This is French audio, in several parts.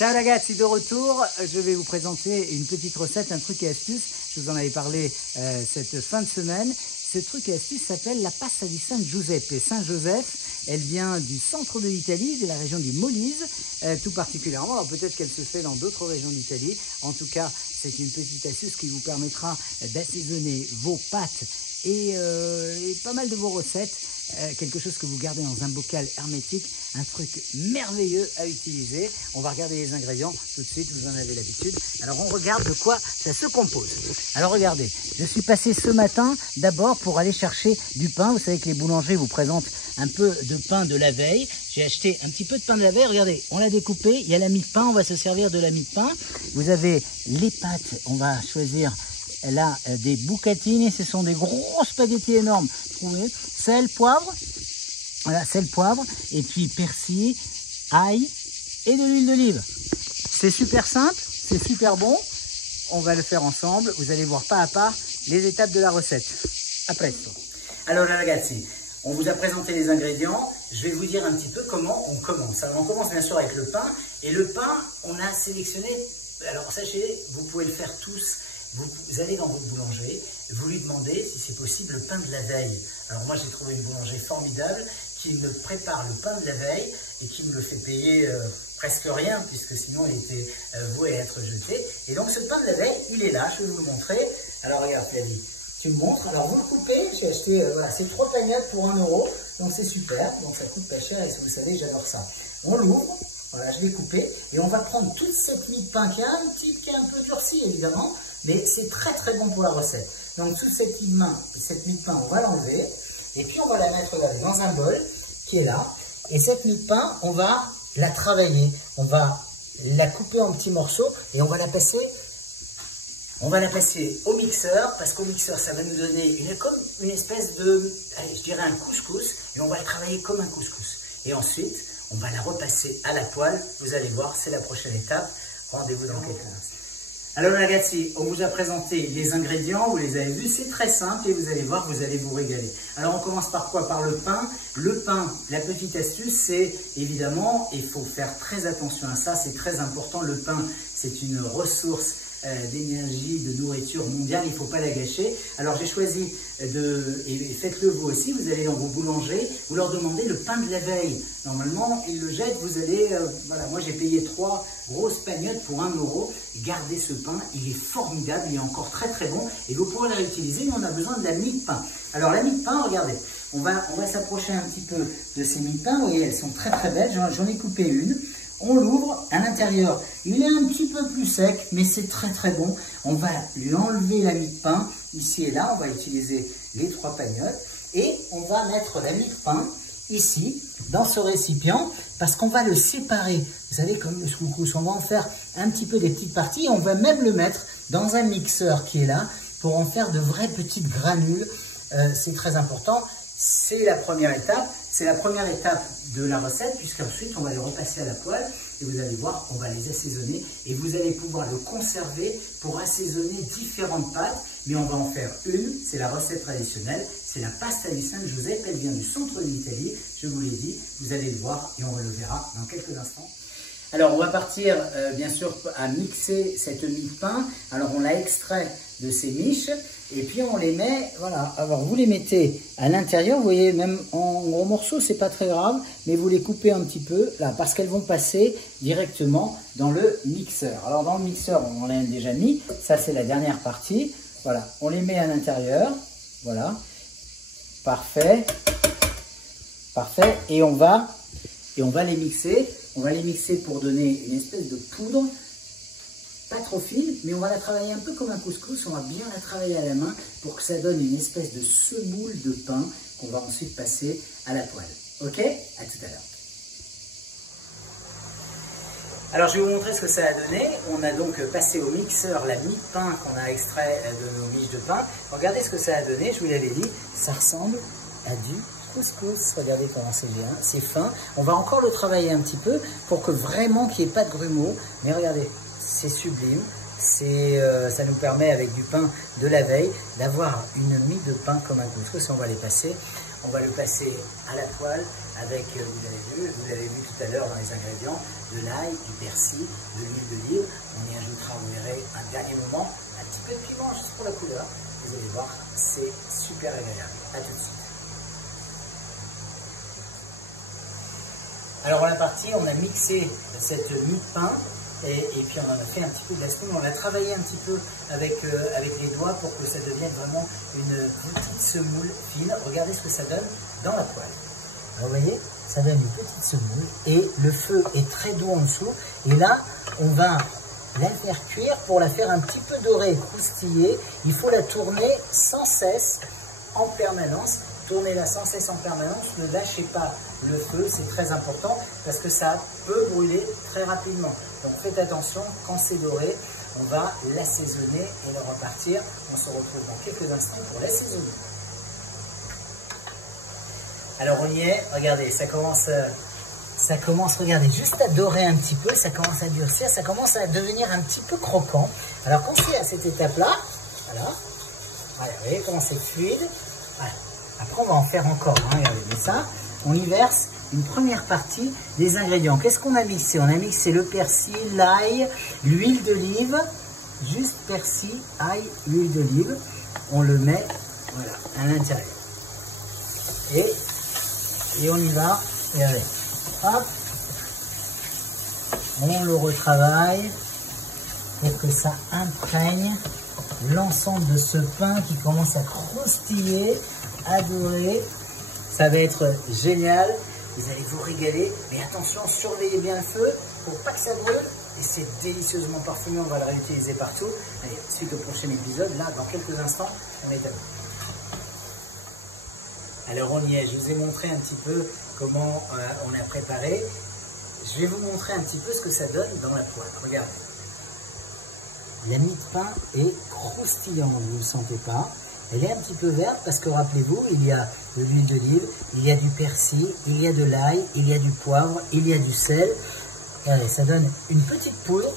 Ciao ragazzi, de retour. Je vais vous présenter une petite recette, un truc et astuce. Je vous en avais parlé cette fin de semaine. Ce truc et astuce s'appelle la pasta di San Giuseppe. Saint-Joseph, elle vient du centre de l'Italie, de la région du Molise, tout particulièrement. Alors peut-être qu'elle se fait dans d'autres régions d'Italie. En tout cas, c'est une petite astuce qui vous permettra d'assaisonner vos pâtes et pas mal de vos recettes. Quelque chose que vous gardez dans un bocal hermétique, un truc merveilleux à utiliser. On va regarder les ingrédients tout de suite, vous en avez l'habitude. Alors on regarde de quoi ça se compose. Alors regardez, je suis passé ce matin d'abord pour aller chercher du pain. Vous savez que les boulangers vous présentent un peu de pain de la veille. J'ai acheté un petit peu de pain de la veille. Regardez, on l'a découpé, il y a la mie de pain, on va se servir de la mie de pain. Vous avez les pâtes, on va choisir là des bucatini, ce sont des gros spaghettis énormes. Trouvez, sel, poivre, voilà, sel, poivre, et puis persil, ail et de l'huile d'olive. C'est super simple, c'est super bon. On va le faire ensemble. Vous allez voir pas à pas les étapes de la recette. A presto. Alors ragazzi, on vous a présenté les ingrédients. Je vais vous dire un petit peu comment on commence. Alors on commence bien sûr avec le pain. Et le pain, on a sélectionné. Alors sachez, vous pouvez le faire tous. Vous allez dans votre boulanger, vous lui demandez si c'est possible le pain de la veille. Alors moi j'ai trouvé une boulangerie formidable qui me prépare le pain de la veille et qui me le fait payer presque rien puisque sinon il était voué à être jeté. Et donc ce pain de la veille, il est là, je vais vous le montrer. Alors regarde Flavie, tu me montres. Alors vous le coupez, j'ai acheté voilà, c'est 3 pagnottes pour 1 €, donc c'est super, donc ça coûte pas cher et si vous savez j'adore ça. On l'ouvre, voilà je l'ai coupé et on va prendre toute cette mie de pain qui a qui est un peu durcie évidemment. Mais c'est très très bon pour la recette. Donc toute cette mie de pain, on va l'enlever. Et puis on va la mettre là, dans un bol qui est là. Et cette mie de pain, on va la travailler. On va la couper en petits morceaux et on va la passer au mixeur. Parce qu'au mixeur, ça va nous donner comme une espèce de, allez, je dirais un couscous. Et on va le travailler comme un couscous. Et ensuite, on va la repasser à la poêle. Vous allez voir, c'est la prochaine étape. Rendez-vous dans quelques instants. Alors ragazzi, on vous a présenté les ingrédients, vous les avez vus, c'est très simple et vous allez voir, vous allez vous régaler. Alors on commence par quoi? Par le pain. Le pain, la petite astuce, c'est évidemment, il faut faire très attention à ça, c'est très important. Le pain, c'est une ressource d'énergie, de nourriture mondiale, il ne faut pas la gâcher. Alors j'ai choisi et faites-le vous aussi, vous allez dans vos boulangers, vous leur demandez le pain de la veille. Normalement, ils le jettent, vous allez, voilà, moi j'ai payé 3 grosses pagnottes pour 1 €. Gardez ce pain, il est formidable, il est encore très très bon et vous pourrez le réutiliser, mais on a besoin de la mie de pain. Alors la mie de pain, regardez, on va s'approcher un petit peu de ces mie de pain, vous voyez, elles sont très très belles, j'en ai coupé une. On l'ouvre, à l'intérieur, il est un petit peu plus sec, mais c'est très très bon. On va lui enlever la mie de pain, ici et là, on va utiliser les 3 pagnottes. Et on va mettre la mie de pain, ici, dans ce récipient, parce qu'on va le séparer. Vous savez, comme le couscous, on va en faire un petit peu des petites parties. Et on va même le mettre dans un mixeur qui est là, pour en faire de vraies petites granules. C'est très important. C'est la première étape. C'est la première étape de la recette, puisqu'ensuite on va le repasser à la poêle et vous allez voir, on va les assaisonner et vous allez pouvoir le conserver pour assaisonner différentes pâtes. Mais on va en faire une, c'est la recette traditionnelle, c'est la pasta di San Giuseppe, elle vient du centre de l'Italie, je vous l'ai dit, vous allez le voir et on le verra dans quelques instants. Alors on va partir bien sûr à mixer cette mie de pain. Alors on la extrait de ces miches et puis on les met, voilà, alors vous les mettez à l'intérieur, vous voyez même en gros morceaux, c'est pas très grave, mais vous les coupez un petit peu là parce qu'elles vont passer directement dans le mixeur. Alors dans le mixeur, on en a déjà mis, ça c'est la dernière partie, voilà, on les met à l'intérieur, voilà, parfait, parfait, et on va les mixer. On va les mixer pour donner une espèce de poudre, pas trop fine, mais on va la travailler un peu comme un couscous, on va bien la travailler à la main pour que ça donne une espèce de semoule de pain qu'on va ensuite passer à la poêle. Ok? À tout à l'heure. Alors je vais vous montrer ce que ça a donné. On a donc passé au mixeur la mie de pain qu'on a extrait de nos miches de pain. Regardez ce que ça a donné, je vous l'avais dit, ça ressemble à du couscous. Regardez comment c'est bien, c'est fin. On va encore le travailler un petit peu pour que vraiment qu'il n'y ait pas de grumeaux. Mais regardez, c'est sublime. Ça nous permet avec du pain de la veille d'avoir une mie de pain comme un couscous. On va les passer on va le passer à la poêle avec, vous l'avez vu tout à l'heure dans les ingrédients, de l'ail, du persil, de l'huile d'olive. On y ajoutera, vous verrez, un dernier moment, un petit peu de piment juste pour la couleur. Vous allez voir, c'est super agréable. À tout de suite. Alors on est parti, on a mixé cette mie de pain et puis on en a fait un petit peu de la semoule. On l'a travaillé un petit peu avec les doigts pour que ça devienne vraiment une petite semoule fine. Regardez ce que ça donne dans la poêle. Alors, vous voyez, ça donne une petite semoule et le feu est très doux en dessous. Et là, on va la faire cuire pour la faire un petit peu dorée, croustiller. Il faut la tourner sans cesse en permanence. Tournez-la sans cesse en permanence, ne lâchez pas le feu, c'est très important parce que ça peut brûler très rapidement. Donc faites attention, quand c'est doré, on va l'assaisonner et le repartir. On se retrouve dans quelques instants pour l'assaisonner. Alors on y est, regardez, ça commence, regardez, juste à dorer un petit peu, ça commence à durcir, ça commence à devenir un petit peu croquant. Alors quand c'est à cette étape-là, voilà, vous voyez comment c'est fluide. Voilà. Après, on va en faire encore. Hein, regardez, mais ça, on y verse une première partie des ingrédients. Qu'est-ce qu'on a mixé? On a mixé le persil, l'ail, l'huile d'olive. Juste persil, ail, huile d'olive. On le met voilà, à l'intérieur. Et on y va. Regardez. Hop. On le retravaille pour que ça imprègne l'ensemble de ce pain qui commence à croustiller. Adoré, ça va être génial, vous allez vous régaler, mais attention, surveillez bien le feu pour pas que ça brûle, et c'est délicieusement parfumé, on va le réutiliser partout. Allez, suite au prochain épisode, là, dans quelques instants, on est à vous. Alors on y est, je vous ai montré un petit peu comment on a préparé, je vais vous montrer un petit peu ce que ça donne dans la poêle, regardez. La mie de pain est croustillante, vous ne le sentez pas? Elle est un petit peu verte parce que rappelez-vous, il y a de l'huile d'olive, il y a du persil, il y a de l'ail, il y a du poivre, il y a du sel. Regardez, ça donne une petite poudre.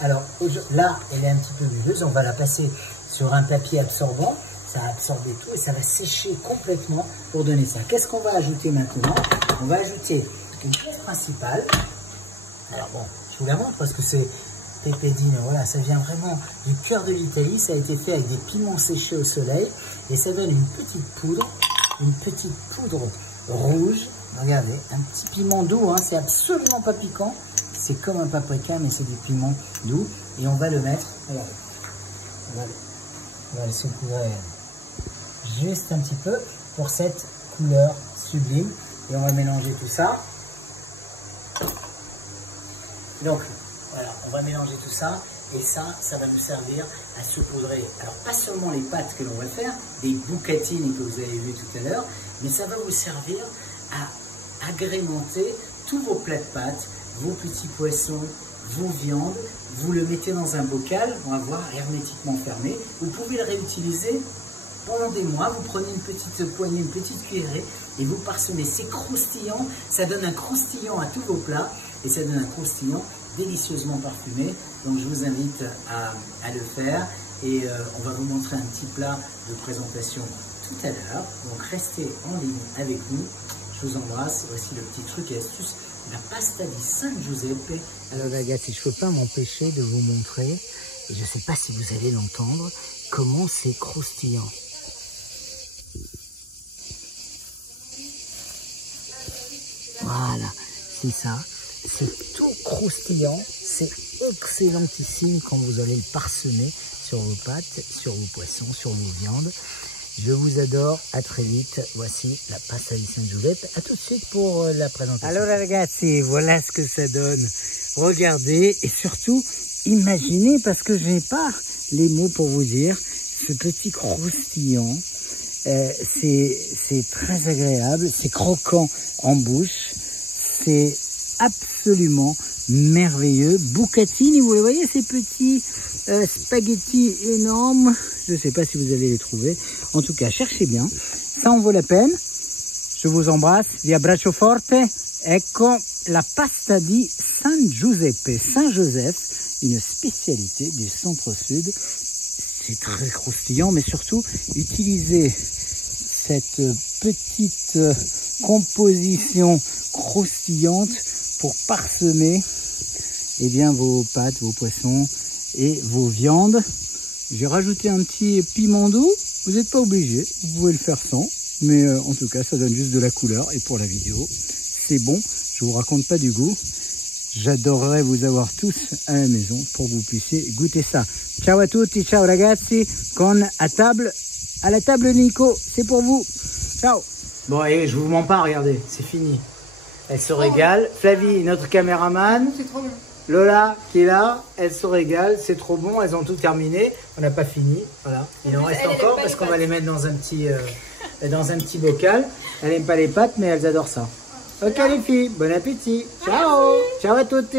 Alors là, elle est un petit peu huileuse. On va la passer sur un papier absorbant. Ça va absorber tout et ça va sécher complètement pour donner ça. Qu'est-ce qu'on va ajouter maintenant? On va ajouter une pièce principale. Alors bon, je vous la montre parce que c'est Pepedine, voilà, ça vient vraiment du cœur de l'Italie, ça a été fait avec des piments séchés au soleil et ça donne une petite poudre rouge. Regardez, un petit piment doux, hein, c'est absolument pas piquant, c'est comme un paprika mais c'est du piment doux et on va le mettre, regardez, on va le saupoudrer juste un petit peu pour cette couleur sublime et on va mélanger tout ça. Donc voilà, on va mélanger tout ça et ça va nous servir à saupoudrer. Alors pas seulement les pâtes que l'on va faire, des bucatini que vous avez vu tout à l'heure, mais ça va vous servir à agrémenter tous vos plats de pâtes, vos petits poissons, vos viandes. Vous le mettez dans un bocal, on va voir, hermétiquement fermé. Vous pouvez le réutiliser pendant des mois. Vous prenez une petite poignée, une petite cuillerée et vous parsemez. C'est croustillant, ça donne un croustillant à tous vos plats et ça donne un croustillant délicieusement parfumé, donc je vous invite à le faire et on va vous montrer un petit plat de présentation tout à l'heure, donc restez en ligne avec nous, je vous embrasse. Voici le petit truc et astuce, la pasta di San Giuseppe. Alors ragazzi, je ne peux pas m'empêcher de vous montrer, et je ne sais pas si vous allez l'entendre, comment c'est croustillant. Voilà, c'est ça. C'est tout croustillant, c'est excellentissime quand vous allez le parsemer sur vos pâtes, sur vos poissons, sur vos viandes. Je vous adore, à très vite. Voici la pasta di San Giuseppe. À tout de suite pour la présentation. Alors ragazzi, voilà ce que ça donne. Regardez et surtout imaginez, parce que je n'ai pas les mots pour vous dire, ce petit croustillant. C'est très agréable, c'est croquant en bouche, c'est absolument merveilleux. Bucatini, vous les voyez, ces petits spaghettis énormes, je ne sais pas si vous allez les trouver, en tout cas cherchez bien, ça en vaut la peine. Je vous embrasse, vi abbraccio forte. Ecco la pasta di San Giuseppe, Saint-Joseph, une spécialité du centre-sud. C'est très croustillant, mais surtout utilisez cette petite composition croustillante pour parsemer eh bien, vos pâtes, vos poissons et vos viandes. J'ai rajouté un petit piment doux. Vous n'êtes pas obligé, vous pouvez le faire sans. Mais en tout cas, ça donne juste de la couleur. Et pour la vidéo, c'est bon. Je vous raconte pas du goût. J'adorerais vous avoir tous à la maison pour que vous puissiez goûter ça. Ciao à tutti, ciao ragazzi. Con à la table Nico, c'est pour vous. Ciao. Bon, et je vous mens pas, regardez, c'est fini. Elle se régale. Flavie, notre caméraman. C'est trop bien. Lola qui est là, elle se régale, c'est trop bon, elles ont tout terminé. On n'a pas fini, voilà. Il en reste encore parce qu'on va les mettre dans un petit bocal. Elle n'aime pas les pâtes, mais elles adorent ça. Ok les filles, bon appétit. Ciao. Ciao à toutes.